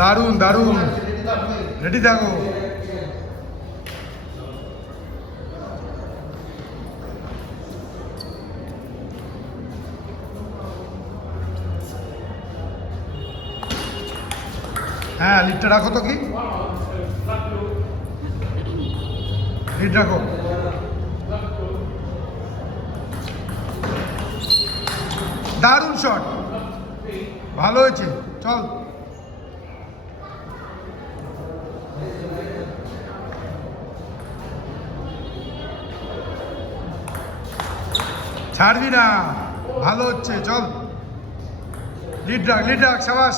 দারুণ দারুণ, রেডি থাকো। হ্যাঁ, লিডটা রাখো তো, কি লিড রাখো। দারুণ শট, ভালো হয়েছে, চল। ছাড়বি না, ভালো হচ্ছে, চল। লিড রাখ, সাবাস।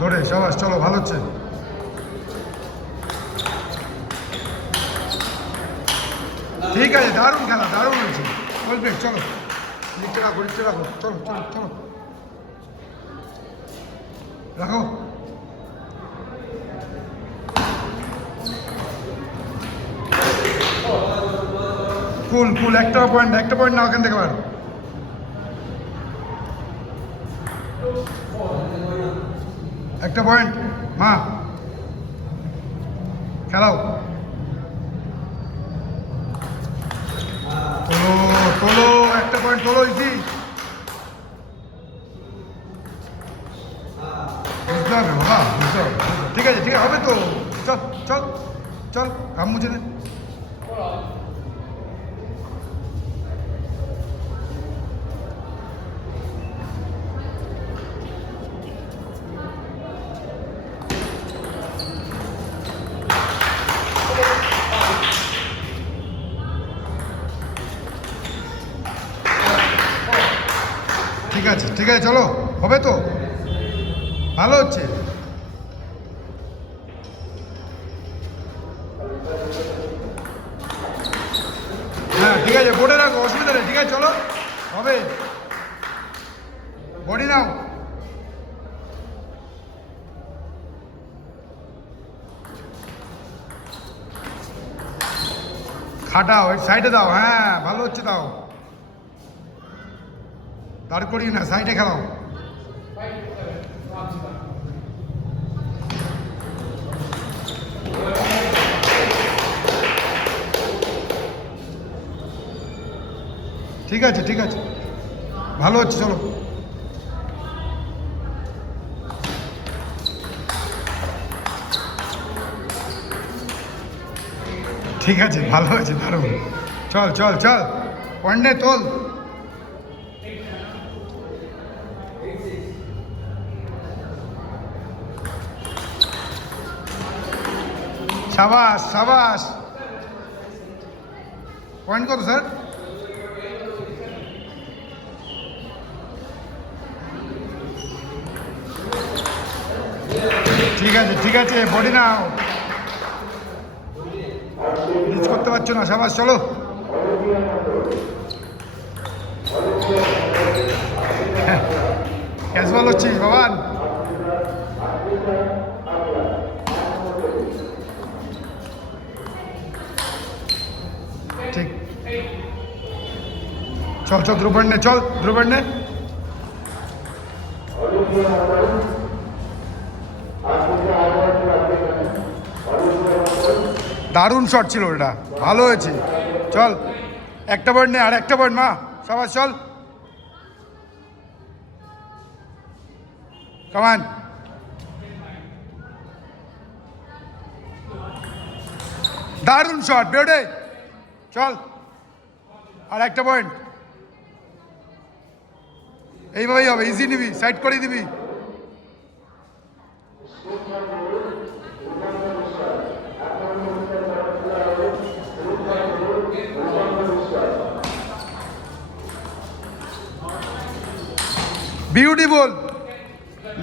ধরে, সাবাস, চলো, ভালো হচ্ছে। ঠিক আছে, দারুণ খেলা, দারুণ হয়েছে। চলো, লিডটা রাখো, চলো চলো চলো, রাখো। ফুল একটা পয়েন্ট না ওখান থেকে বার। একটা পয়েন্ট মা, খেলাও। তোলো একটা পয়েন্ট, তোলো, ইজি। বুঝতে হবে বাবা, বুঝতে হবে। ঠিক আছে, হবে তো। চল চল চল, কাম মুছে নে। ঠিক আছে, চলো, হবে তো, ভালো হচ্ছে। হ্যাঁ, ঠিক আছে, বোর্ডে রাখো, অসুবিধা নেই। ঠিক আছে, চলো, হবে। বডি নাও। খাটাও, সাইডে দাও। হ্যাঁ, ভালো হচ্ছে, দাও। দাঁড় করিয়ে না, সাইডে খেলাও। ঠিক আছে, ভালো হচ্ছে, চলো। ঠিক আছে, ভালো হয়েছে, দারুণ। চল চল চল, পয়েন্টে তোল। সাবাস সাবাস। পয়েন্ট কত স্যার? ঠিক আছে, বডি নাও। রিচ করতে পারছো না, সাবাস, চলো। ক্যাজুয়াল হচ্ছিস বাবান। ঠিক, চল ধ্রুব নে, দারুণ শট ছিল ওটা, ভালো হয়েছে, চল। একটা পয়েন্ট নে, আর একটা পয়েন্ট মা, সবাই চল, কামান। দারুণ শট, বেউডে, চল, আর একটা পয়েন্ট। এইভাবেই হবে, ইজি নিবি, সাইড করে দিবি। বিউটিফুল।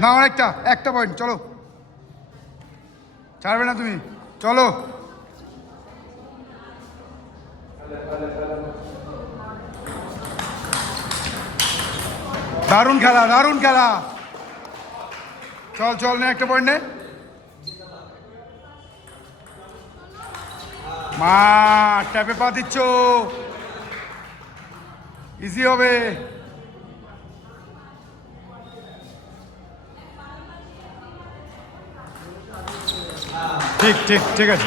না, একটা পয়েন্ট, চলো, ছাড়বে না তুমি, চলো। দারুণ খেলা, চল নে, একটা পয়েন্ট নে মা, ট্যাপে পা দিচ্ছ, ইজি হবে। ঠিক ঠিক ঠিক আছে